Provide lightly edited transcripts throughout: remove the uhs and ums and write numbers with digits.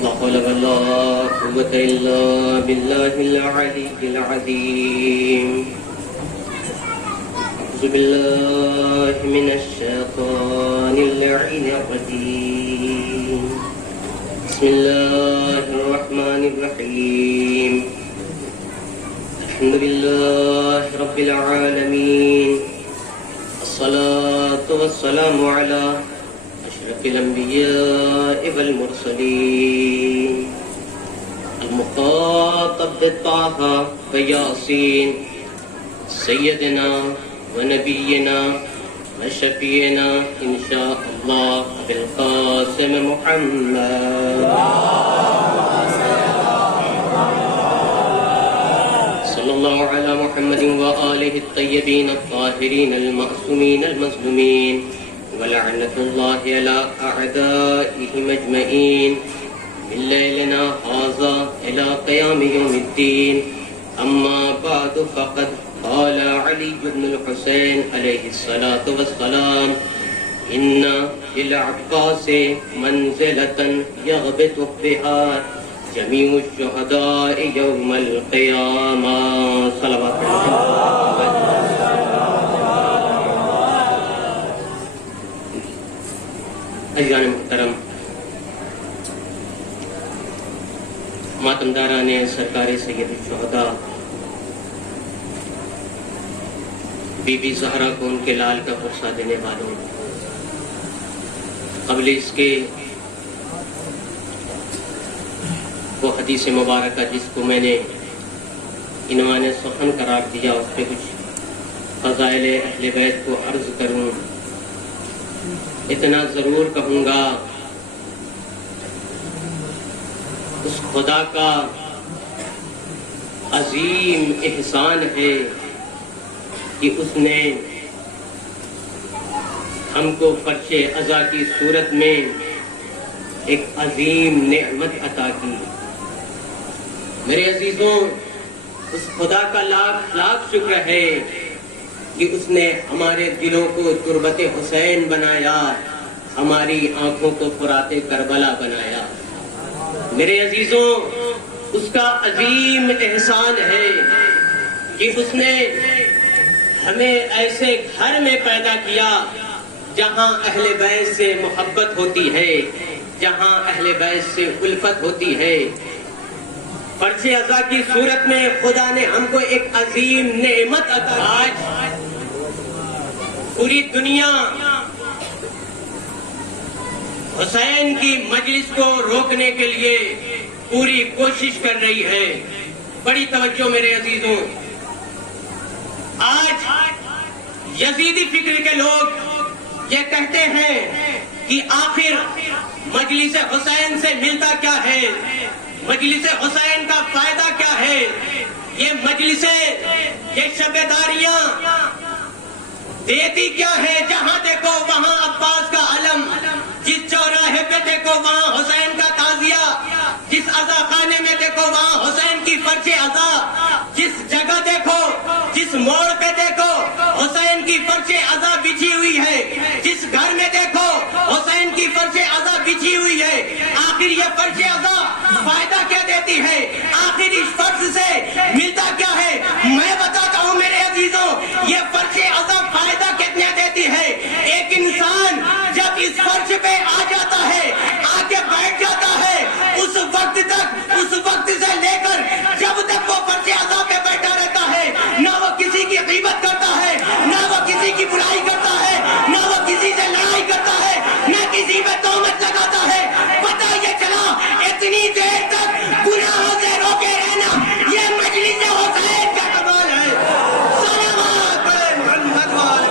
لا حول ولا قوة إلا بالله العلي العظيم. أعوذ بالله من الشيطان اللعين الرجيم. بسم الله الرحمن الرحيم. الحمد لله رب العالمين. الصلاة والسلام على أشرف الأنبياء والمرسلين المخاطب بالطه وياسين سيدنا ونبينا وشفينا إن شاء الله بالقاسم محمد صلى الله على محمد وآله الطيبين الطاهرين المعصومين المظلومين ولعنة الله على أعدائهم أجمعين من ليلنا هذا إلى قيام يوم الدين. أما بعد فقد قال علي بن الحسين عليه الصلاة والسلام: إن للعباس منزلة يغبط بها جميع الشهداء يوم القيامة. صلوات عزیزان محترم، ماتمداران سرکار سید الشہداء بی بی زہرا کو ان کے لال کا قرصہ دینے والوں، قبل اس کے وہ حدیث مبارکہ جس کو میں نے عنوان سخن قرار دیا، اس پہ کچھ فضائل اہل بیت کو عرض کروں. اتنا ضرور کہوں گا، اس خدا کا عظیم احسان ہے کہ اس نے ہم کو فرش عزا کی صورت میں ایک عظیم نعمت عطا کی. میرے عزیزوں، اس خدا کا لاکھ لاکھ شکر ہے کہ اس نے ہمارے دلوں کو تربت حسین بنایا، ہماری آنکھوں کو فرات کربلا بنایا. میرے عزیزوں، اس کا عظیم احسان ہے کہ اس نے ہمیں ایسے گھر میں پیدا کیا جہاں اہل بیت سے محبت ہوتی ہے، جہاں اہل بیت سے الفت ہوتی ہے. فرش عزا کی صورت میں خدا نے ہم کو ایک عظیم نعمت عطا. آج پوری دنیا حسین کی مجلس کو روکنے کے لیے پوری کوشش کر رہی ہے. بڑی توجہ میرے عزیزوں، آج یزیدی فکر کے لوگ یہ کہتے ہیں کہ آخر مجلس حسین سے ملتا کیا ہے، مجلس حسین کا فائدہ کیا ہے. یہ مجلسیں، یہ شبیداریاں دیتی کیا ہے؟ جہاں دیکھو وہاں عباس کا علم، جس چوراہے پہ دیکھو وہاں حسین کا تعزیہ، جس عزا خانے میں دیکھو وہاں حسین کی فرش عزا، جس جگہ دیکھو، جس موڑ پہ دیکھو حسین کی فرش عزا بچھی ہوئی ہے، جس گھر میں دیکھو حسین کی فرش عزا بچھی ہوئی ہے. آخر یہ فرش عزا فائدہ کیا دیتی ہے؟ آخر اس فرش سے ملتا کیا ہے؟ میں بتاتا ہوں میرے عزیزوں، یہ فرش عزا فائدہ کتنا دیتی ہے. ایک انسان جب اس فرش پہ آ جاتا ہے، آ کے بیٹھ جاتا ہے، اس وقت تک، اس وقت سے لے کر جب تک وہ فرش عزا پہ بیٹھا رہتا ہے، نہ وہ کسی کی غیبت کرتا ہے، نہ وہ کسی کی برائی کرتا ہے، نہ وہ کسی سے لڑائی کرتا ہے، نہ کسی پہ تہمت لگاتا ہے. پتہ یہ چلا اتنی دیر تک گناہوں سے روکے رہنا یہ مجلس حسین کا کمال ہے. صلوات پڑھے محمد والے.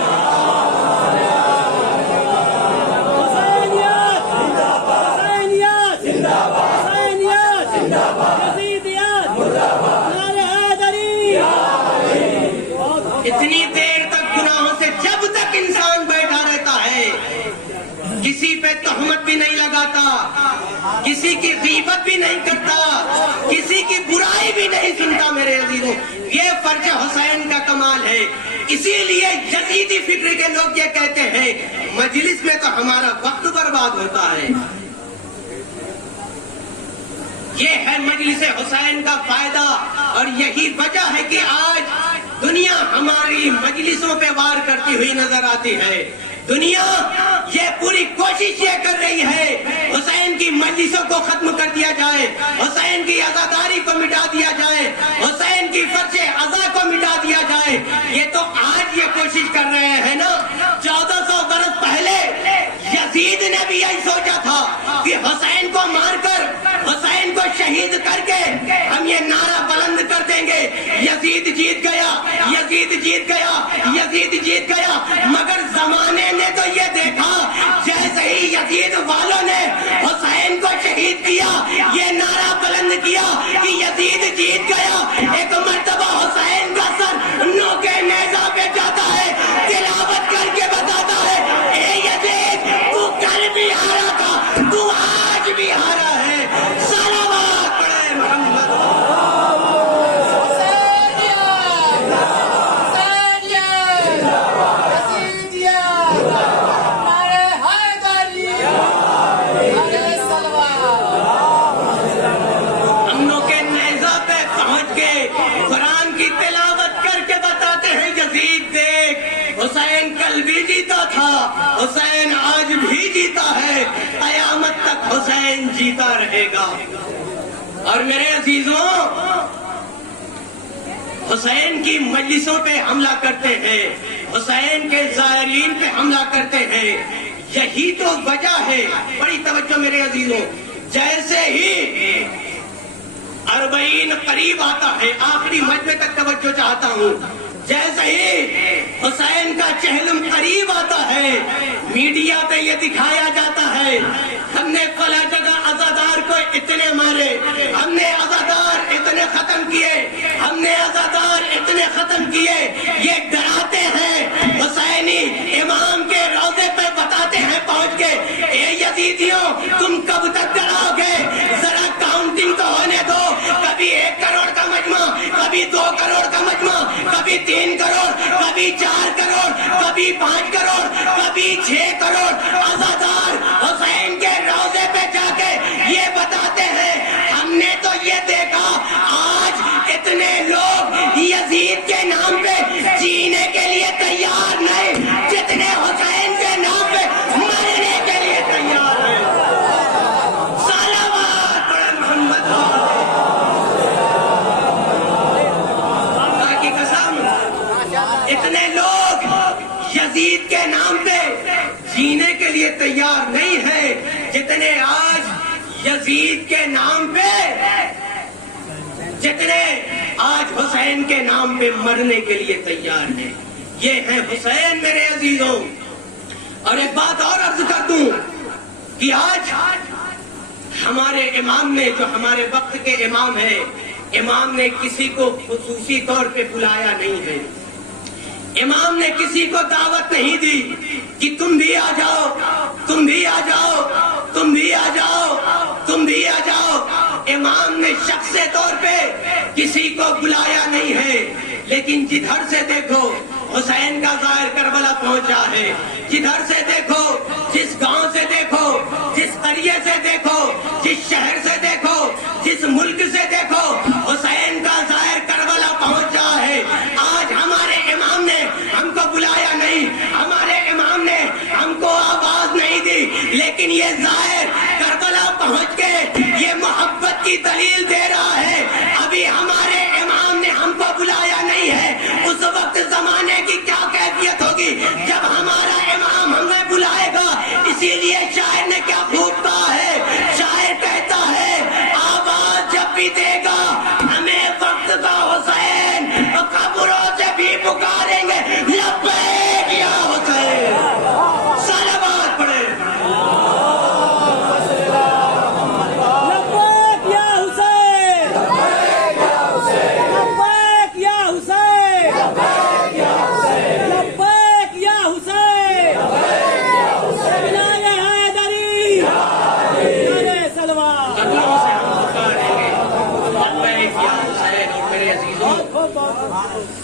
اتنی دیر تک گناہوں سے جب تک انسان بیٹھا رہتا ہے، کسی پہ تہمت بھی نہیں لگاتا، کسی کی غیبت بھی نہیں کرتا، کسی کی برائی بھی نہیں سنتا. میرے عزیزوں، یہ فرج حسین کا کمال ہے. اسی لیے یزیدی فکر کے لوگ یہ کہتے ہیں مجلس میں تو ہمارا وقت برباد ہوتا ہے. یہ ہے مجلس حسین کا فائدہ، اور یہی وجہ ہے کہ آج دنیا ہماری مجلسوں پہ وار کرتی ہوئی نظر آتی ہے۔ دنیا یہ پوری کوشش یہ کر رہی ہے حسین کی مجلسوں کو ختم کر دیا جائے، حسین کی عزاداری کو مٹا دیا جائے، حسین کی فرض عزا کو مٹا دیا جائے۔ یہ تو آج یہ کوشش کر رہے ہیں نا، 1400 برس پہلے یزید نے بھی یہی سوچا تھا کہ حسین کو مار کر، حسین کو شہید کر کے ہم یہ نعرہ بلند کر دیں گے، یزید جیت گیا، یزید جیت گیا، یزید جیت گیا۔ مگر زمانے نے تو یہ دیکھا، جیسے ہی یزید والوں نے حسین کو شہید کیا، یہ نعرہ بلند کیا کہ یزید جیت گیا، ایک مرتبہ حسین کا سر نوکے نیزہ پہ جاتا ہے، تلاوت کر کے بتاتا ہے، اے یزید تو کل بھی ہارا تھا، تو آج بھی ہارا ہے۔ صلوات پڑھے محمد۔ حسین کل بھی جیتا تھا، حسین آج بھی جیتا ہے، قیامت تک حسین جیتا رہے گا۔ اور میرے عزیزوں، حسین کی مجلسوں پہ حملہ کرتے ہیں، حسین کے زائرین پہ حملہ کرتے ہیں، یہی تو وجہ ہے۔ بڑی توجہ میرے عزیزوں، جیسے ہی 40 قریب آتا ہے، آخری مجمع تک توجہ چاہتا ہوں، جیسے ہی حسین کا چہلم قریب آتا ہے، میڈیا پہ یہ دکھایا جاتا ہے ہم نے فلاں جگہ عزادار کو اتنے مارے، ہم نے عزادار اتنے ختم کیے، ہم نے عزادار اتنے ختم کیے۔ یہ ڈراتے ہیں حسینی امام کے روضے پہ، بتاتے ہیں پہنچ کے، اے یزیدیوں تم کب تک ڈراؤ گے، ذرا کاؤنٹنگ تو ہونے دو، کبھی 1 کروڑ کا مجمع، کبھی 2 کروڑ کا مجمع، کبھی 3 کروڑ، کبھی 4 کروڑ، کبھی 5 کروڑ، کبھی 6 کروڑ عزادار حسین کے روضے پہ جا کے یہ بتاتے ہیں ہم نے تو یہ دیکھا۔ آج اتنے لوگ یزید کے نام پہ جینے کے لیے تیار نہیں جتنے حسین کے نام پہ مرنے کے لیے تیار ہیں۔ صلوات پڑھے محمد۔ اللہ کی قسم، اتنے لوگ یزید کے نام پہ جینے کے لیے تیار نہیں ہے جتنے آج یزید کے نام پہ، جتنے آج حسین کے نام پہ مرنے کے لیے تیار ہیں۔ یہ ہے حسین میرے عزیزوں۔ اور ایک بات اور عرض کر دوں کہ آج ہمارے امام نے، جو ہمارے وقت کے امام ہیں، امام نے کسی کو خصوصی طور پہ بلایا نہیں ہے، امام نے کسی کو دعوت نہیں دی کہ تم بھی آ جاؤ، تم بھی آ جاؤ، تم بھی آ جاؤ، تم بھی آ جاؤ۔ امام نے شخصی طور پہ کسی کو بلایا نہیں ہے، لیکن جدھر سے دیکھو حسین کا ظاہر کربلا پہنچا ہے، جدھر سے دیکھو، جس گاؤں سے دیکھو، جس قریے سے دیکھو، جس شہر سے دیکھو، جس ملک سے دیکھو، حسین کا ظاہر کربلا پہنچا ہے۔ آج ہمارے امام نے ہم کو بلایا نہیں، ہمارے امام نے ہم کو آواز نہیں دی، لیکن یہ ظاہر کربلا پہنچ کے یہ محبت کی دلیل دے رہا ہے۔ ابھی ہمارے امام نے ہم کو بلایا نہیں ہے، اس وقت زمانے کی کیا کیفیت ہوگی جب ہمارا امام ہمیں بلائے گا۔ اسی لیے شاعر نے کیا خوب کہا ہے، شاعر کہتا ہے آواز جب بھی دے گا ہمیں وقت کا حسین، قبروں سے بھی پکاریں گے لبیک یا حسین۔ صلوات پڑھے۔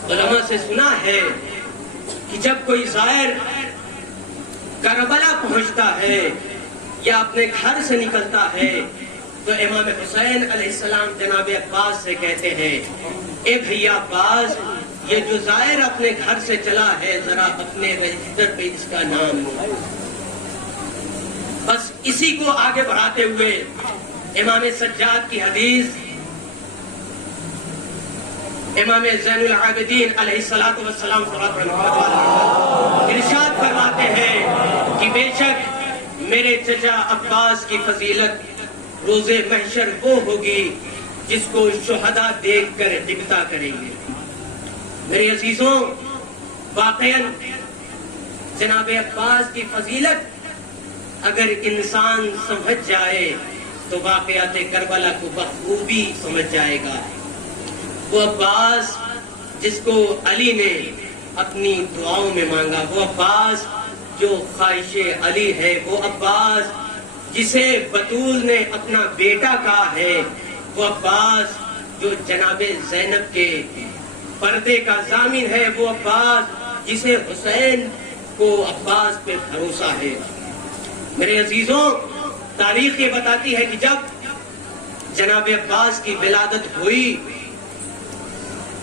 علماء سے سنا ہے کہ جب کوئی زائر کربلا پہنچتا ہے یا اپنے گھر سے نکلتا ہے تو امام حسین علیہ السلام جناب عباس سے کہتے ہیں، اے بھیا عباس، یہ جو زائر اپنے گھر سے چلا ہے ذرا اپنے رجسٹر پہ اس کا نام ہو۔ بس اسی کو آگے بڑھاتے ہوئے امام سجاد کی حدیث امام زین العابدین علیہ السلام ارشاد فرماتے ہیں کہ بے شک میرے چچا عباس کی فضیلت روز محشر وہ ہوگی جس کو شہداء دیکھ کر ابتا کریں گے۔ میرے عزیزوں، واقعاً جناب عباس کی فضیلت اگر انسان سمجھ جائے تو واقعات کربلا کو بخوبی سمجھ جائے گا۔ وہ عباس جس کو علی نے اپنی دعاؤں میں مانگا، وہ عباس جو خواہش علی ہے، وہ عباس جسے بطول نے اپنا بیٹا کہا ہے، وہ عباس جو جناب زینب کے پردے کا ضامن ہے، وہ عباس جسے حسین کو عباس پہ بھروسہ ہے۔ میرے عزیزوں، تاریخ یہ بتاتی ہے کہ جب جناب عباس کی ولادت ہوئی،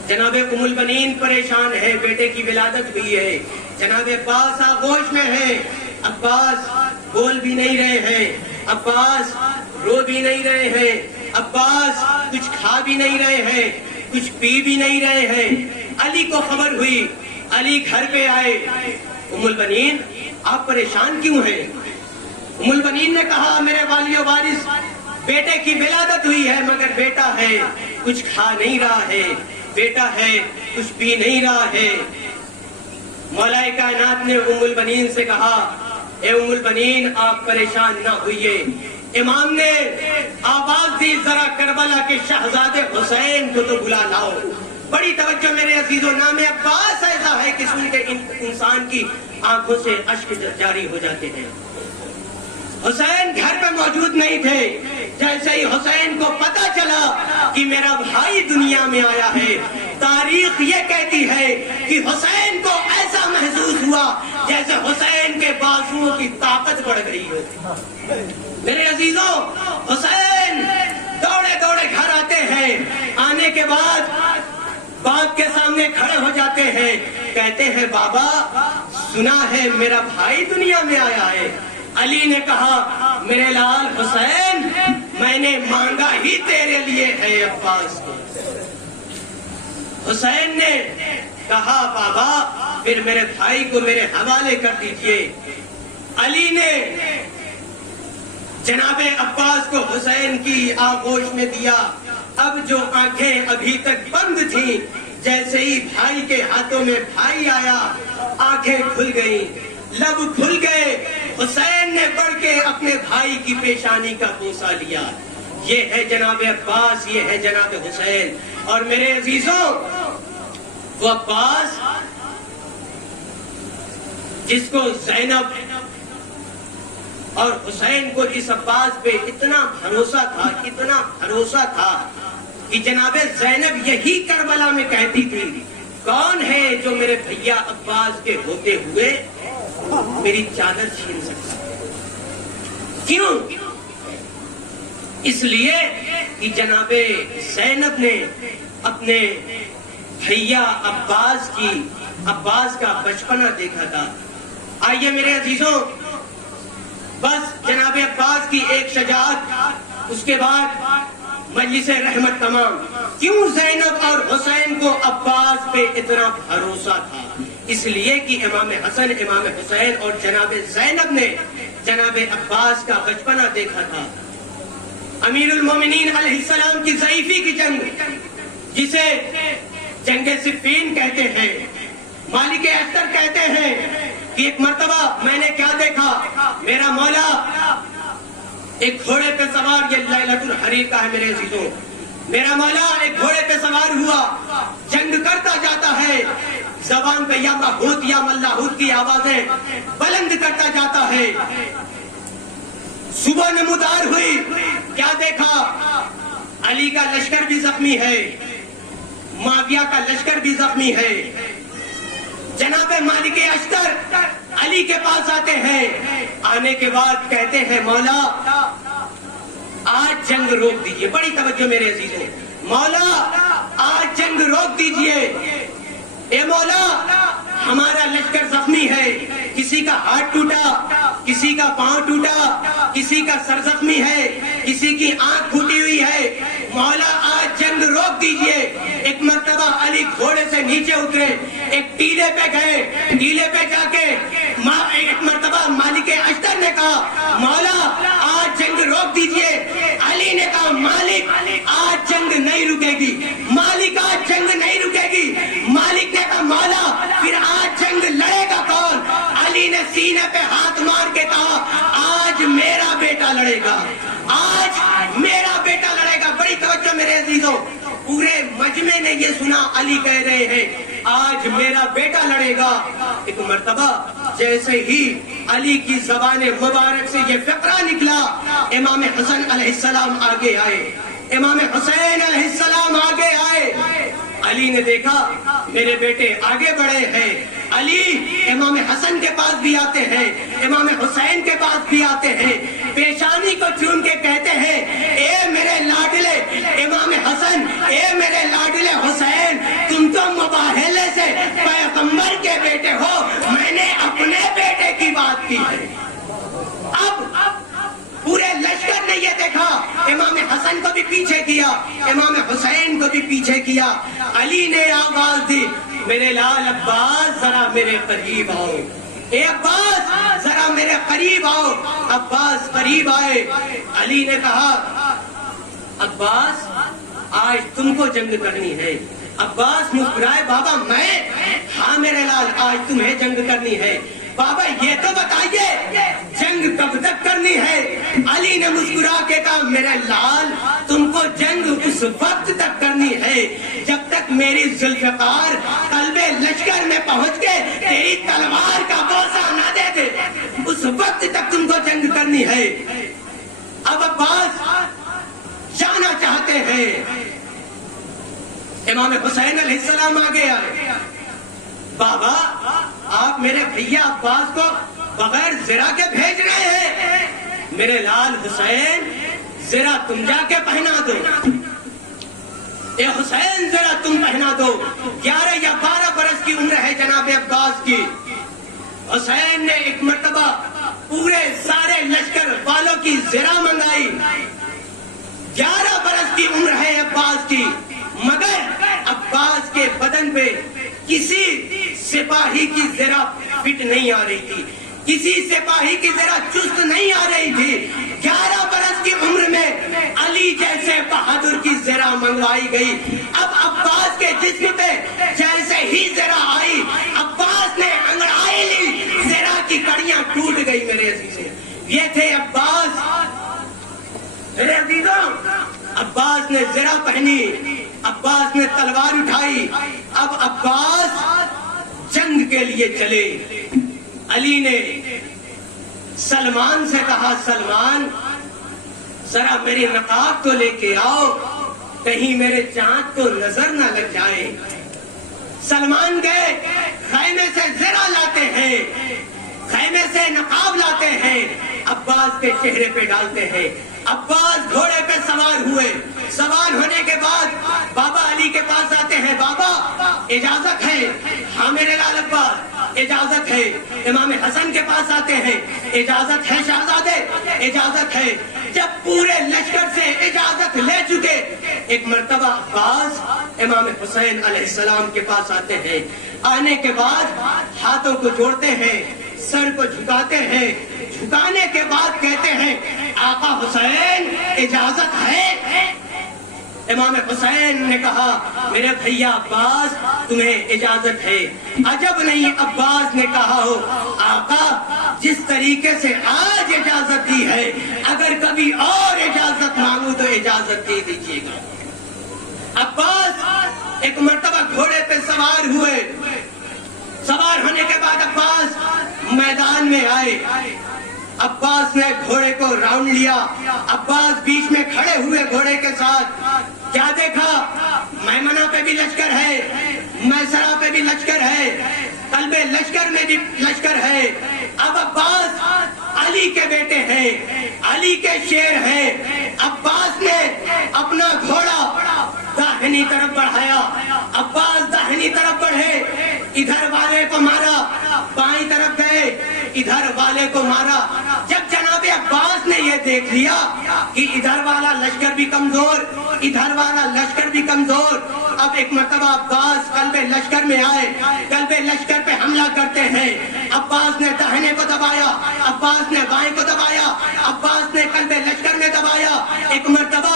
جناب ام البنین پریشان ہے، بیٹے کی ولادت ہوئی ہے، جناب عباس آغوش میں ہے، عباس بول بھی نہیں رہے ہیں، عباس رو بھی نہیں رہے ہیں، عباس کچھ کھا بھی نہیں رہے ہیں، کچھ پی بھی نہیں رہے ہیں۔ علی کو خبر ہوئی، علی گھر پہ آئے، ام البنین آپ پریشان کیوں ہیں؟ ام البنین نے کہا میرے والی و وارث بیٹے کی ولادت ہوئی ہے مگر بیٹا ہے کچھ کھا نہیں رہا ہے، بیٹا ہے کچھ پی نہیں رہا ہے۔ مولا کائنات نے ام البنین سے کہا اے ام البنین آپ پریشان نہ ہوئیے۔ امام نے آواز دی ذرا کربلا کے شہزادے حسین کو تو بلا لاؤ۔ بڑی توجہ میرے عزیزوں، نام عباس ایسا ہے کہ سن کے انسان کی آنکھوں سے اشک جاری ہو جاتے ہیں۔ حسین گھر پہ موجود نہیں تھے، جیسے ہی حسین کو پتا چلا کہ میرا بھائی دنیا میں آیا ہے، تاریخ یہ کہتی ہے کہ حسین کو ایسا محسوس ہوا جیسے حسین کے بازوؤں کی طاقت بڑھ گئی ہو۔ میرے عزیزوں، حسین دوڑے دوڑے گھر آتے ہیں، آنے کے بعد باپ کے سامنے کھڑے ہو جاتے ہیں، کہتے ہیں بابا سنا ہے میرا بھائی دنیا میں آیا ہے۔ علی نے کہا میرے لال حسین میں نے مانگا ہی تیرے لیے ہے عباس کو۔ حسین نے کہا بابا پھر میرے بھائی کو میرے حوالے کر دیجئے۔ علی نے جناب عباس کو حسین کی آغوش میں دیا۔ اب جو آنکھیں ابھی تک بند تھیں، جیسے ہی بھائی کے ہاتھوں میں بھائی آیا آنکھیں کھل گئیں، لب کھل گئے۔ حسین نے بڑھ کے اپنے بھائی کی پیشانی کا بوسہ لیا۔ یہ ہے جناب عباس، یہ ہے جناب حسین۔ اور میرے عزیزوں، وہ عباس جس کو زینب اور حسین کو اس عباس پہ اتنا بھروسہ تھا، اتنا بھروسہ تھا کہ جناب زینب یہی کربلا میں کہتی تھی کون ہے جو میرے بھیا عباس کے ہوتے ہوئے میری چادر چھین سکتا ہے؟ کیوں؟ اس لیے کہ جناب زینب نے اپنے بھیا عباس کا بچپنا دیکھا تھا۔ آئیے میرے عزیزوں، بس جناب عباس کی ایک شجاعت، اس کے بعد مجلس رحمت تمام۔ کیوں زینب اور حسین کو عباس پہ اتنا بھروسہ تھا؟ اس لیے کہ امام حسن، امام حسین اور جناب زینب نے جناب عباس کا بچپنا دیکھا تھا۔ امیر المومنین علیہ السلام کی ضعیفی کی جنگ، جسے جنگ صفین کہتے ہیں، مالک اشتر کہتے ہیں کہ ایک مرتبہ میں نے کیا دیکھا، میرا مولا ایک گھوڑے پہ سوار، یہ لیلۃ الحریر کا ہے میرے عزیزوں، میرا مولا ایک گھوڑے پہ سوار ہوا، جنگ کرتا جاتا ہے، زبان پہ یا مہوت یا ملاحوت کی آوازیں بلند کرتا جاتا ہے۔ صبح نمودار ہوئی، کیا دیکھا؟ علی کا لشکر بھی زخمی ہے، معاویہ کا لشکر بھی زخمی ہے۔ جناب مالک اشتر علی کے پاس آتے ہیں، آنے کے بعد کہتے ہیں مولا آج جنگ روک دیجئے. بڑی توجہ میرے عزیزوں. مولا آج جنگ روک دیجئے. اے مولا ہمارا لشکر زخمی ہے, کسی کا ہاتھ ٹوٹا, کسی کا پاؤں ٹوٹا, کسی کا سر زخمی ہے, کسی کی آنکھ پھوٹی ہوئی ہے. مولا آج جنگ روک دیجئے. ایک مرتبہ علی گھوڑے سے نیچے اترے, ایک ٹیلے پہ گئے, ٹیلے پہ جا کے ایک مرتبہ مالک اشتر نے کہا مولا آج جنگ روک دیجئے. علی نے کہا مالک آج جنگ نہیں رکے گی, مالک آج جنگ نہیں رکے گی. مالک نے کہا مولا پھر آج جنگ لڑے گا کون؟ علی نے سینے پہ ہاتھ مار کے کہا آج میرا بیٹا لڑے گا, آج میرا بیٹا لڑے گا. بڑی توجہ میرے عزیزوں. پورے مجمع نے یہ سنا علی کہہ رہے ہیں آج میرا بیٹا لڑے گا. ایک مرتبہ جیسے ہی علی کی زبان مبارک سے یہ فقرہ نکلا, امام حسن علیہ السلام آگے آئے, امام حسین علیہ السلام آگے آئے. علی نے دیکھا میرے بیٹے آگے بڑھے ہیں. علی امام حسن کے پاس بھی آتے ہیں, امام حسین کے پاس بھی آتے ہیں, پیشانی کو چوم کے کہتے ہیں اے میرے لاڈلے امام حسن, اے میرے لاڈلے حسین, تم تو مباہلے سے پیغمبر کے بیٹے ہو, میں نے اپنے بیٹے کی بات کی ہے. اب پورے لشکر نے یہ دیکھا, امام حسن کو بھی پیچھے کیا, امام حسین کو بھی پیچھے کیا. علی نے آواز دی میرے لال عباس ذرا میرے قریب آؤ, اے عباس ذرا میرے قریب آؤ. عباس قریب آئے. علی نے کہا عباس آج تم کو جنگ کرنی ہے. عباس مسکرائے بابا میں؟ ہاں میرے لال آج تمہیں جنگ کرنی ہے. بابا یہ تو بتائیے جنگ کب تک کرنی ہے؟ علی نے مسکرا کے کہا میرے لال تم کو جنگ اس وقت تک کرنی ہے جب تک میری ذوالفقار قلب لشکر میں پہنچ کے تیری تلوار کا بوسہ نہ دے دے, اس وقت تک تم کو جنگ کرنی ہے. اب عباس جانا چاہتے ہیں. امام حسین علیہ السلام آگے آئے. بابا آپ میرے بھیا عباس کو بغیر زرہ کے بھیج رہے ہیں. میرے لال حسین زرہ تم جا کے پہنا دو, اے حسین زرہ تم پہنا دو. 11 یا 12 برس کی عمر ہے جناب عباس کی. حسین نے ایک مرتبہ پورے سارے لشکر والوں کی زرہ منگائی. 11 برس کی عمر ہے عباس کی, مگر عباس کے بدن پہ کسی سپاہی کی زرہ فٹ نہیں آ رہی تھی, کسی سپاہی کی زرہ چست نہیں آ رہی تھی. 11 برس کی عمر میں علی جیسے بہادر کی زرہ منگوائی گئی. اب عباس کے جسم پہ جیسے ہی زرہ آئی, عباس نے انگڑائی لی, زرہ کی کڑیاں ٹوٹ گئی. میرے عزیزوں یہ تھے عباس. میرے عزیزوں عباس نے زرہ پہنی, عباس نے تلوار اٹھائی. اب عباس جنگ کے لیے چلے. علی نے سلمان سے کہا سلمان ذرا میری نقاب کو لے کے آؤ, کہیں میرے چاند کو نظر نہ لگ جائے. سلمان گئے, خیمے سے زرہ لاتے ہیں, خیمے سے نقاب لاتے ہیں, عباس کے چہرے پہ ڈالتے ہیں. عباس گھوڑے پہ سوار ہوئے. سوار ہونے کے بعد بابا علی کے پاس آتے ہیں. بابا اجازت ہے؟ ہاں میرے لال عباس اجازت ہے. امام حسن کے پاس آتے ہیں. اجازت ہے شہزادے؟ اجازت ہے. جب پورے لشکر سے اجازت لے چکے, ایک مرتبہ عباس امام حسین علیہ السلام کے پاس آتے ہیں. آنے کے بعد ہاتھوں کو جوڑتے ہیں, سر کو جھکاتے ہیں. جھکانے کے بعد کہتے ہیں آقا حسین اجازت ہے؟ امام حسین نے کہا میرے بھیا عباس تمہیں اجازت ہے. عجب نہیں عباس نے کہا ہو آقا جس طریقے سے آج اجازت دی ہے اگر کبھی اور اجازت مانگو تو اجازت دے دیجیے گا. عباس ایک مرتبہ گھوڑے پہ سوار ہوئے. سوار ہونے کے بعد عباس میدان میں آئے. عباس نے گھوڑے کو راؤنڈ لیا. عباس بیچ میں کھڑے ہوئے گھوڑے کے ساتھ. کیا دیکھا؟ میمنہ پہ بھی لشکر ہے, میسرہ پہ بھی لشکر ہے, قلب لشکر میں بھی لشکر ہے. اب عباس علی کے بیٹے ہیں, علی کے شیر ہیں, عباس نے اپنا گھوڑا داہنی طرف بڑھایا، عباس داہنی طرف بڑھے، ادھر والے کو مارا، بائیں طرف گئے، ادھر والے کو مارا۔ جب جناب عباس نے یہ دیکھ لیا کہ ادھر والا لشکر بھی کمزور، ادھر والا لشکر بھی کمزور، اب ایک مرتبہ عباس قلب لشکر میں آئے، قلب لشکر پہ حملہ کرتے ہیں۔ عباس نے داہنے کو دبایا، عباس نے بائیں کو دبایا، عباس نے قلب لشکر میں دبایا۔ ایک مرتبہ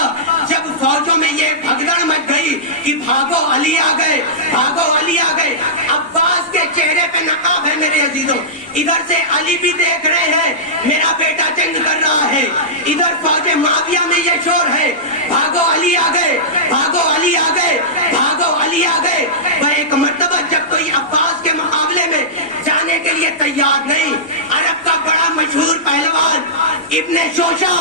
جب فوجوں میں یہ بھگدڑ مچ گئی کہ بھاگو علی آ گئے، بھاگو علی آ گئے، عباس کے چہرے پہ نقاب ہے میرے عزیزوں، ادھر سے علی بھی دیکھ رہے ہیں میرا بیٹا جنگ کر رہا ہے، ادھر فوج معاویہ میں یہ شور ہے، بھاگو علی آ گئے، بھاگو علی آ گئے، بھاگو علی آ گئے۔ وہ ایک مرتبہ جب کوئی عباس کے مقابلے میں جانے کے لیے تیار نہیں، عرب کا بڑا مشہور پہلوان ابن شوشا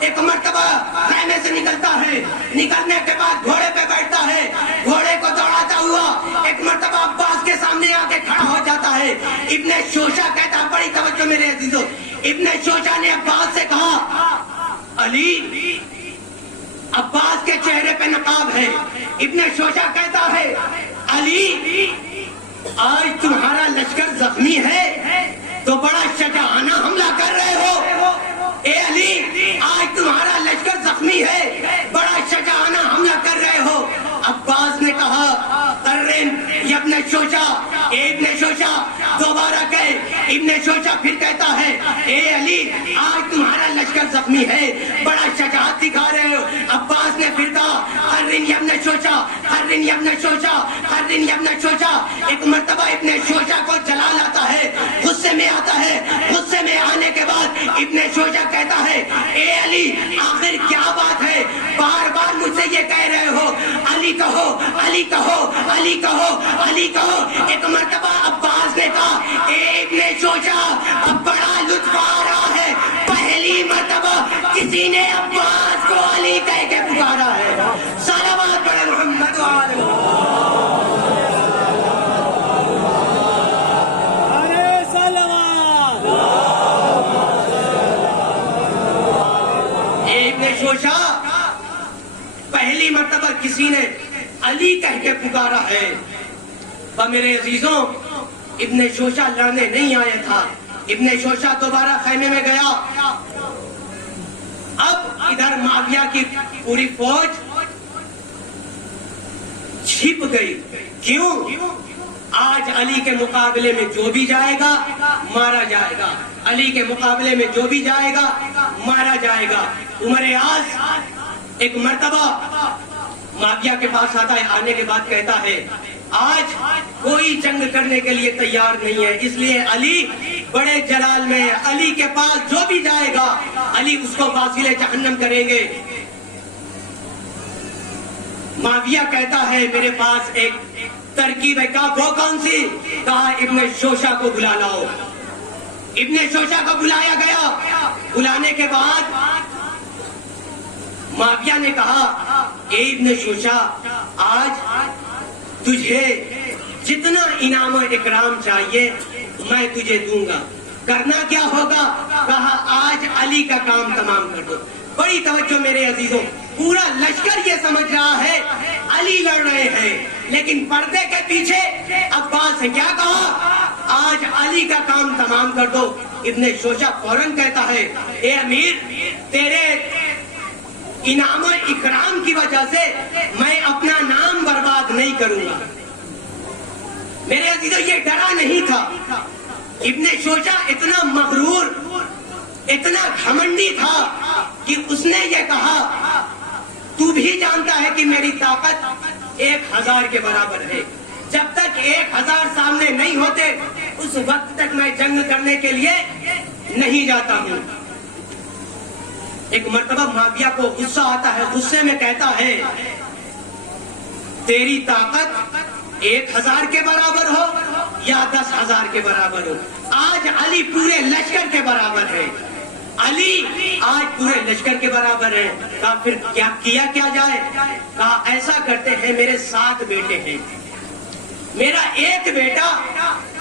ایک مرتبہ خیمے سے نکلتا ہے، نکلنے کے بعد گھوڑے پہ بیٹھتا ہے، گھوڑے کو دوڑاتا ہوا ایک مرتبہ عباس کے سامنے آ کے کھڑا ہو جاتا ہے۔ ابن شوشا کہتا، بڑی توجہ میرے عزیزوں، ابن شوشا نے عباس سے کہا علی، عباس کے چہرے پہ نقاب ہے، ابن شوشا کہتا ہے علی آج تمہارا لشکر زخمی ہے تو بڑا شجاعانہ حملہ کر رہے ہو، اے علی آج تمہارا لشکر زخمی ہے بڑا شجاعانہ حملہ کر رہے ہو۔ عباس نے کہا ترن ابن شوشا، ابن شوشا دوبارہ کہے، ابن شوشا پھر کہتا ہے اے علی آج تمہارا لشکر زخمی ہے بڑا شجاعت دکھا رہے ہو۔ عباس نے پھر کہا ترن ابن شوشا، ترن ابن شوشا، ترن ابن شوشا۔ ایک مرتبہ ابن شوشا کو جلال آتا ہے، غصے میں آتا ہے، غصے میں آنے کے بعد ابن شوشا کہتا ہے اے علی آخر کیا بات ہے، بار بار مجھ سے یہ کہہ رہے ہو علی کہو، علی کہو، علی کہو، علی کہو۔ ایک مرتبہ عباس نے کہا اے ابن شوشا اب بڑا لطف آ رہا ہے، پہلی مرتبہ کسی نے عباس کو علی کہہ کے پکارا ہے۔ صلوات پڑھے محمد وآل شوشا پہلی مرتبہ کسی نے علی کہہ کے پکارا ہے۔ اور میرے عزیزوں ابن شوشا لڑنے نہیں آیا تھا، ابن شوشا دوبارہ خیمے میں گیا۔ اب ادھر معاویہ کی پوری فوج چھپ گئی، کیوں؟ آج علی کے مقابلے میں جو بھی جائے گا مارا جائے گا، علی کے مقابلے میں جو بھی جائے گا مارا جائے گا۔ عمر عاص ایک مرتبہ معاویہ کے پاس آتا ہے، آنے کے بعد کہتا ہے آج کوئی جنگ کرنے کے لیے تیار نہیں ہے، اس لیے علی بڑے جلال میں ہے، علی کے پاس جو بھی جائے گا علی اس کو واصل جہنم کریں گے۔ معاویہ کہتا ہے میرے پاس ایک ترکیب ہے، کہا وہ کون سی؟ کہا ابن شوشا کو بلا لاؤ۔ ابن شوشا کو بلایا گیا، بلانے کے بعد معاویہ نے کہا اے ابن شوشا آج تجھے جتنا انعام و اکرام چاہیے میں تجھے دوں گا، کرنا کیا ہوگا؟ کہا آج علی کا کام تمام کر دو۔ بڑی توجہ میرے عزیزوں، پورا لشکر یہ سمجھ رہا ہے علی لڑ رہے ہیں، لیکن پردے کے پیچھے عباس نے کیا کہا؟ آج علی کا کام تمام کر دو۔ ابن شوشا فوراً کہتا ہے اے امیر تیرے انعام و اکرام کی وجہ سے میں اپنا نام برباد نہیں کروں گا۔ میرے عزیزوں یہ ڈرا نہیں تھا، ابن شوشا اتنا مغرور، اتنا گھمنڈی تھا کہ اس نے یہ کہا تو بھی جانتا ہے کہ میری طاقت 1000 کے برابر ہے، جب تک 1000 سامنے نہیں ہوتے اس وقت تک میں جنگ کرنے کے لیے نہیں جاتا ہوں۔ ایک مرتبہ معاویہ کو غصہ آتا ہے، غصے میں کہتا ہے تیری طاقت 1000 کے برابر ہو یا 10,000 کے برابر ہو، آج علی پورے لشکر کے برابر ہے، علی آج پورے لشکر کے برابر ہے۔ کہا پھر کیا جائے؟ کہا ایسا کرتے ہیں میرے 7 بیٹے ہیں، میرا ایک بیٹا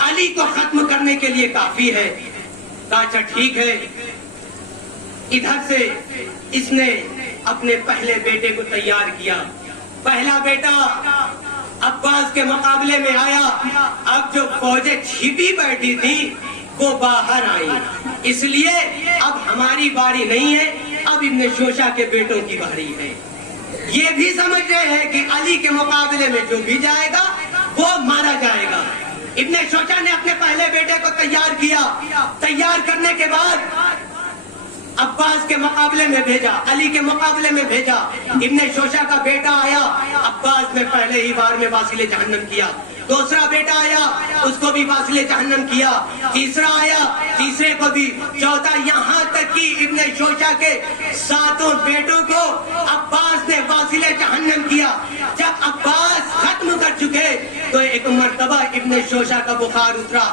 علی کو ختم کرنے کے لیے کافی ہے۔ کہا اچھا ٹھیک ہے۔ ادھر سے اس نے اپنے پہلے بیٹے کو تیار کیا. پہلا بیٹا عباس کے مقابلے میں آیا. اب جو فوجیں چھپی بیٹھی تھی وہ باہر آئی. اس لیے اب ہماری باری نہیں ہے, اب ابن شوشا کے بیٹوں کی باری ہے. یہ بھی سمجھ رہے ہیں کہ علی کے مقابلے میں جو بھی جائے گا وہ مارا جائے گا. ابن شوشا نے اپنے پہلے بیٹے کو تیار کیا. تیار کرنے کے بعد عباس کے مقابلے میں بھیجا, علی کے مقابلے میں بھیجا. ابن شوشا کا بیٹا آیا, عباس نے پہلے ہی بار میں واصل جہنم کیا. دوسرا بیٹا آیا, اس کو بھی واصل جہنم کیا. تیسرا آیا, تیسرے کو بھی. چوتھا, یہاں تک کہ ابن شوشا کے 7 بیٹوں کو عباس نے واصل جہنم کیا. جب عباس ختم کر چکے تو ایک مرتبہ ابن شوشا کا بخار اترا.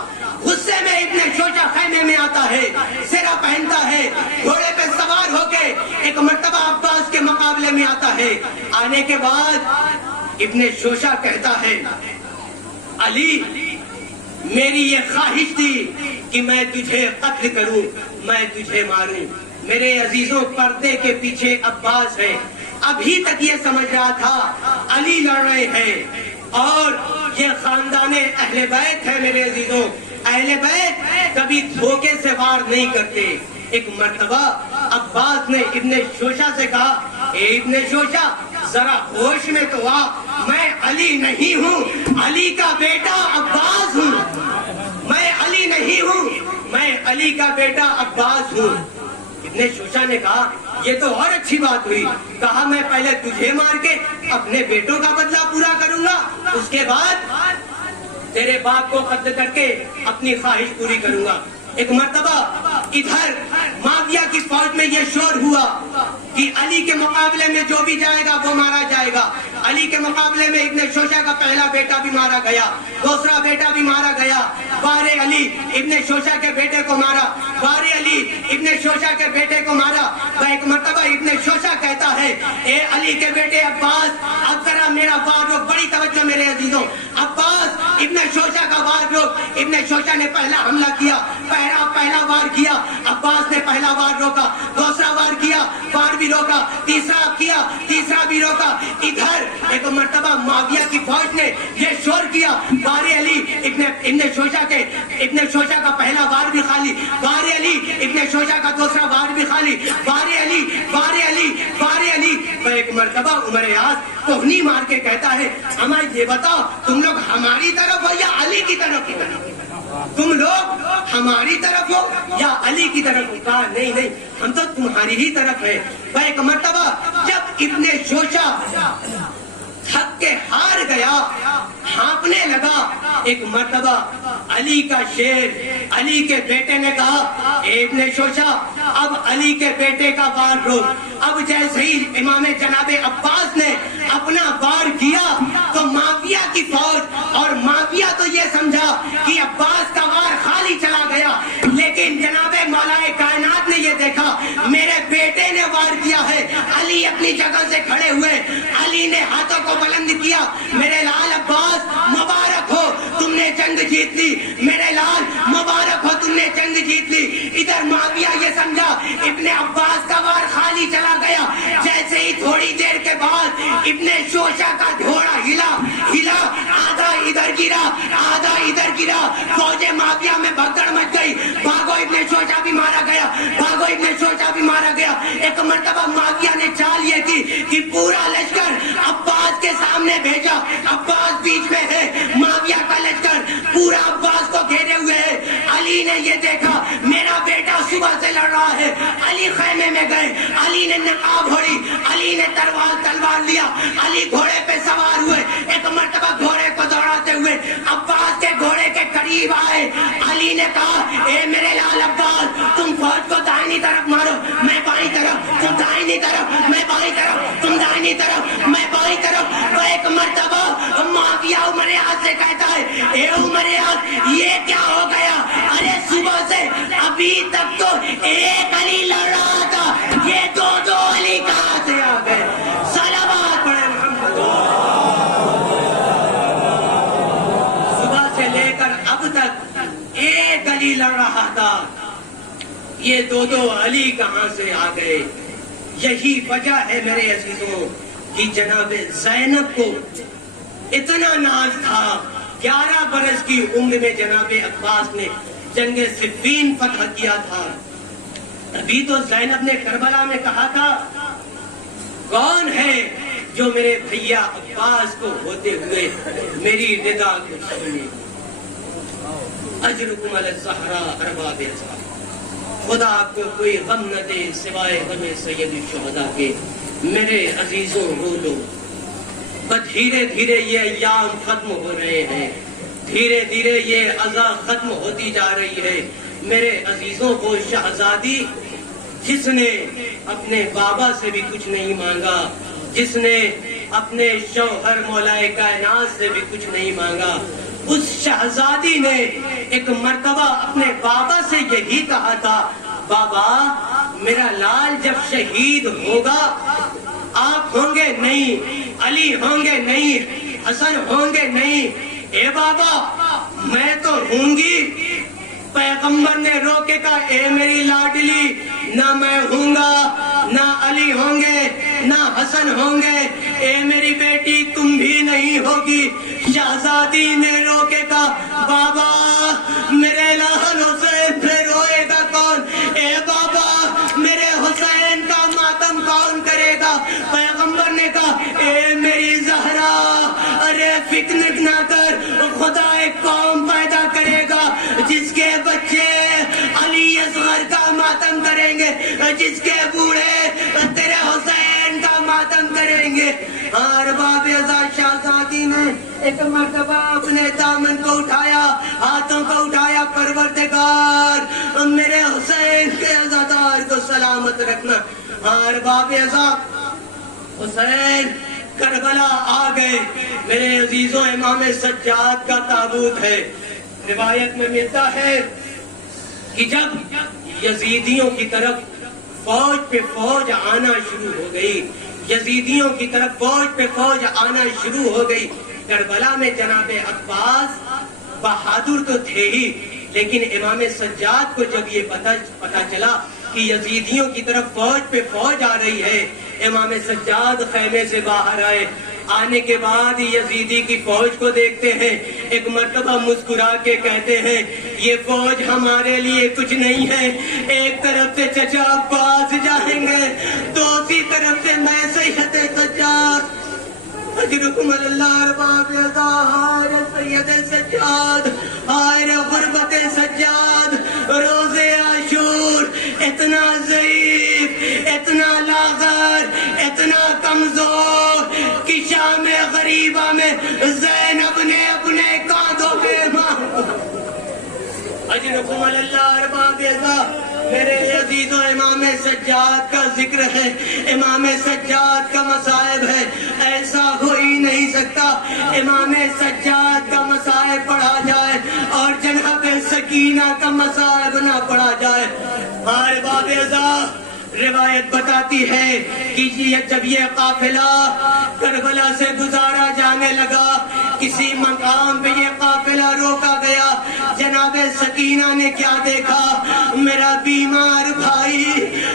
غصے میں ابن شوشا خیمے میں آتا ہے, سرا پہنتا ہے, گھوڑے پہ سوار ہو کے ایک مرتبہ عباس کے مقابلے میں آتا ہے. آنے کے بعد ابن شوشا کہتا ہے, علی میری یہ خواہش تھی کہ میں تجھے قتل کروں, میں تجھے ماروں. میرے عزیزوں, پردے کے پیچھے عباس ہے. ابھی تک یہ سمجھ رہا تھا علی لڑ رہے ہیں, اور یہ خاندان اہل بیت ہے. میرے عزیزوں, اہل بیت کبھی دھوکے سے وار نہیں کرتے. ایک مرتبہ عباس نے ابن شوشا سے کہا, اے ابن شوشا ذرا ہوش میں تو آ, میں علی نہیں ہوں, علی کا بیٹا عباس ہوں. میں علی نہیں ہوں, میں علی کا بیٹا عباس ہوں. ابن شوشا نے کہا, یہ تو اور اچھی بات ہوئی. کہا, میں پہلے تجھے مار کے اپنے بیٹوں کا بدلہ پورا کروں گا, اس کے بعد تیرے باپ کو قتل کر کے اپنی خواہش پوری کروں گا. ایک مرتبہ ادھر معاویہ کی فوج میں یہ شور ہوا کہ علی کے مقابلے میں جو بھی جائے گا وہ مارا جائے گا. علی کے مقابلے میں ابن شوشا کا پہلا بیٹا بھی مارا گیا, دوسرا بیٹا بھی مارا گیا. بارے علی ابن شوشا کے بیٹے کو مارا, بارے علی ابن شوشا کے بیٹے کو مارا. تو ایک مرتبہ ابن شوشا کہتا ہے, اے علی کے بیٹے عباس, اب ذرا میرا وار روک. بڑی توجہ میرے عزیزوں, عباس ابن شوشا کا وار روک. ابن شوشا نے پہلا حملہ کیا, پہلا وار کیا. عباس نے پہلا وار روکا, دوسرا وار کیا, وار بھی روکا, تیسرا کیا, تیسرا بھی روکا. ادھر ایک مرتبہ معاویہ کی فوج نے یہ شور کیا, بارے علی ابن شوشا کا پہلا وار بھی خالی, بارے علی ابن شوشا کا دوسرا وار بھی خالی, بارے علی, بارے علی, بارے علی. تو ایک مرتبہ عمر یاس کوہنی مار کے کہتا ہے, ہمیں یہ بتاؤ تم لوگ ہماری طرف ہو یا علی کی طرف ہو؟ تم لوگ ہماری طرف ہو یا علی کی طرف ہو؟ کہا, نہیں نہیں, ہم تو تمہاری ہی طرف ہے. ایک مرتبہ جب ابن شوشا تھک کے ہار گیا, ہانپنے لگا, ایک مرتبہ علی کا شیر, علی کے بیٹے نے کہا, اے ابن شوشا اب علی کے بیٹے کا وار روک. اب جیسے ہی امام جناب عباس نے اپنا وار کیا تو معاویہ کی فوج, اور معاویہ تو یہ سمجھا کہ عباس کا وار خالی چلا گیا, لیکن جناب مولا کائنات نے یہ دیکھا میرے بیٹے نے وار کیا ہے. علی اپنی جگہ سے کھڑے ہوئے, علی نے ہاتھوں کو بلند کیا, میرے لال عباس مبارک ہو تم نے جنگ جیت لی, میرے لال مبارک ہو تم نے جنگ جیت لی. ادھر معاویہ یہ سمجھا ابن عباس کا وار خالی چلا گیا. جیسے ہی تھوڑی دیر کے بعد ابن شوشا کا گھوڑا ہلا, آدھا ادھر گرا, آدھا ادھر گرا. فوج معاویہ میں بھگدڑ مچ گئی, بھاگو ابن شوشا بھی مارا گیا, بھاگو ابن شوشا بھی مارا گیا. ایک مرتبہ معاویہ نے چال یہ کی کہ پورا لشکر عباس کے سامنے بھیجا. عباس بیچ میں ہے, معاویہ کا لشکر پورا عباس کو گھیرے ہوئے ہے. علی نے یہ دیکھا میرا بیٹا صبح سے لڑ رہا ہے. علی خیمے میں گئے, علی نے نقاب اوڑھی, علی نے تلوار لیا, علی گھوڑے پہ سوار ہوئے. ایک مرتبہ گھوڑے کو دوڑاتے ہوئے عباس کے گھوڑے کے قریب آئے. علی نے کہا, اے میرے لال عباس تم فوج کو دائنی طرف مارو, میں بائیں طرف, تم دائنی طرف, میں بائیں طرف, تم دائنی طرف, میں بائیں طرف. تو ایک مرتبہ معاویہ عمر یاس سے کہتا ہے, اے عمر یاس یہ کیا ہو گیا؟ ارے صبح سے ابھی تک تو ایک علی لڑ رہا تھا, یہ دو علی کہاں سے آ گئے؟ صلوات پڑھیں محمد. صبح سے لے کر اب تک ایک علی لڑ رہا تھا, یہ دو علی کہاں سے آ گئے؟ یہی وجہ ہے میرے عزیزوں کہ جناب زینب کو اتنا ناز تھا. 11 برس کی عمر میں جناب عباس نے جنگ صفین فتح کیا تھا. ابھی تو زینب نے کربلا میں کہا تھا کون ہے جو میرے بھیا عباس کو ہوتے ہوئے میری رضا کو سنے. اجرکم علی الزہراء ارباب اصحاب. خدا آپ کو کوئی غم نہ دے سوائے غم سید الشہداء کے. میرے عزیزوں رو لو. بس دھیرے دھیرے یہ ایام ختم ہو رہے ہیں, دھیرے دھیرے یہ عزا ختم ہوتی جا رہی ہے. میرے عزیزوں کو شہزادی جس نے اپنے بابا سے بھی کچھ نہیں مانگا, جس نے اپنے شوہر مولائے کائنات سے بھی کچھ نہیں مانگا, اس شہزادی نے ایک مرتبہ اپنے بابا سے یہی کہا تھا بابا میرا لال جب شہید ہوگا آپ ہوں گے نہیں, علی ہوں گے نہیں, حسن ہوں گے نہیں, اے بابا میں تو ہوں گی. پیغمبر نے روکے کہا اے میری لاڈلی نہ میں ہوں گا, نہ علی ہوں گے, نہ حسن ہوں گے, اے میری بیٹی تم بھی نہیں ہوگی. شہزادی نے روکے کہا بابا میرے لال حسین پہ روئے گا کون, اے بابا میرے حسین کا ماتم کون کرے گا. پیغمبر نے کہا اے میری زہرا ارے فکر نہ کر, خدا ایک قوم پیدا کرے گا جس کے بچے علی اصغر کا ماتم کریں گے, جس کے بوڑھے تیرے حسین کا ماتم کریں گے. اور باب شہزادی نے ایک مرتبہ اپنے دامن کو اٹھایا, ہاتھوں کو اٹھایا, پروردگار میرے حسین کے عزادار کو سلامت رکھنا. اور باب حسین کربلا آ گئے. میرے عزیزوں امام سجاد کا تابوت ہے. روایت میں ملتا ہے کہ جب یزیدیوں کی طرف فوج پہ فوج آنا شروع ہو گئی, یزیدیوں کی طرف فوج پہ فوج آنا شروع ہو گئی, کربلا میں جناب عباس بہادر تو تھے ہی, لیکن امام سجاد کو جب یہ پتا چلا کہ یزیدیوں کی طرف فوج پہ فوج آ رہی ہے, امام سجاد خیمے سے باہر آئے. آنے کے بعد یزیدی کی فوج کو دیکھتے ہیں, ایک مرتبہ مسکرا کے کہتے ہیں یہ فوج ہمارے لیے کچھ نہیں ہے. ایک طرف سے چچا عباس جائیں گے, دوسری طرف سے میں سید سجاد. اجرکم اللہ ارباب ہائے سید سجاد, ہائے غربت سجاد, روز عاشور اتنا ضعیف, اتنا لاغر, اتنا کمزور کہ شام غریبہ میں زینب نے اپنے کاندھوں پہ اجرکم اللہ ارباب. میرے عزیزوں امام سجاد کا ذکر ہے, امام سجاد کا مصائب ہے, ایسا ہو ہی نہیں سکتا امام سجاد کا مصائب پڑھا جائے اور جناب سکینہ کا مصائب نہ پڑھا جائے. ہمارے باب روایت بتاتی ہے کہ جب یہ قافلہ کربلا سے گزارا جانے لگا, کسی مقام پہ یہ قافلہ روکا گیا. جناب سکینہ نے کیا دیکھا, میرا بیمار بھائی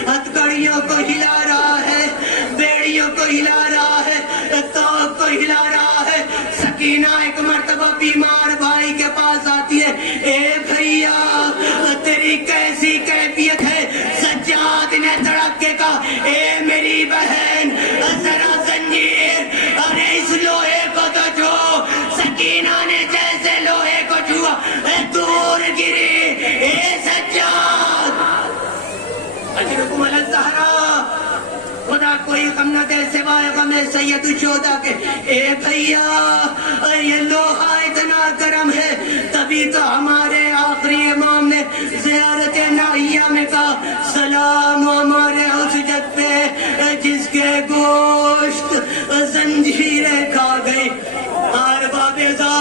ہتھکڑیوں کو ہلا رہا ہے, بیڑیوں کو ہلا رہا ہے, توپ کو ہلا رہا ہے. سکینہ ایک مرتبہ بیمار بھائی کے پاس آتی ہے, اے بھیا تیری کیسی کیفیت ہے. سجاد نے تڑپ کے کہا اے میری بہن ذرا زنجیر, ارے اس لوہے کو تو چھو. سکینہ نے جیسے لوہے کو چھوا دور گری, اے سجاد اجرکم علی الزہراء, خدا کوئی غم نہ دے سوائے غم سید الشہداء کے. اے بھیا یہ لوہا اتنا گرم ہے, تبھی تو ہمارے آخری امام نے زیارت نائیہ میں کہا سلام ہمارے اس جد پہ جس کے گوشت زنجیریں کھا گئی. اور بابیزا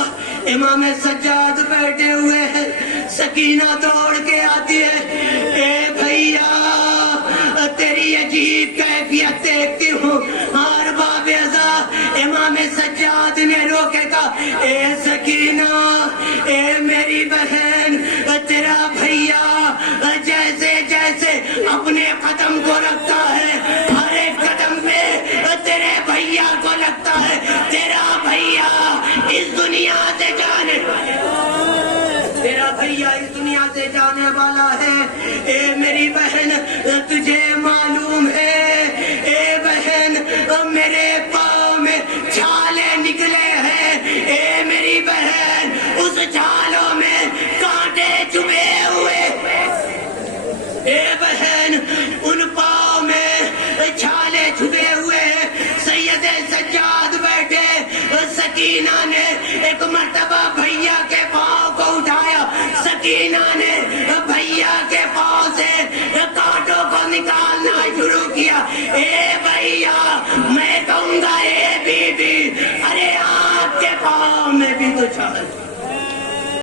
امام سجاد بیٹھے ہوئے ہیں, سکینہ دوڑ کے آتی ہے, اے بھیا تیری عجیب کیفیت دیکھتی ہوں. اور بابیزا امام سجاد نے روکے کہا اے سکینہ, اے میری بہن, تیرا بھیا جیسے جیسے اپنے قدم کو رکھتا ہے ہر ڈالا ہے. اے میری بہن تجھے معلوم ہے، اے بہن میرے پاؤں میں چھالے نکلے ہیں. اے میری بہن اس چھالوں میں کانٹے چبھے ہوئے. اے بہن ان پاؤں میں چھالے چھپے ہوئے ہیں. سید سجاد بیٹھے، سکینہ نے ایک مرتبہ بھیا کے پاؤں کو اٹھایا، سکینہ نے بھیا کے پاؤں سے کانٹوں کو نکالنا شروع کیا. اے بھیا، میں کہوں گا اے بی بی، ارے آپ کے پاؤں میں بھی تو چھال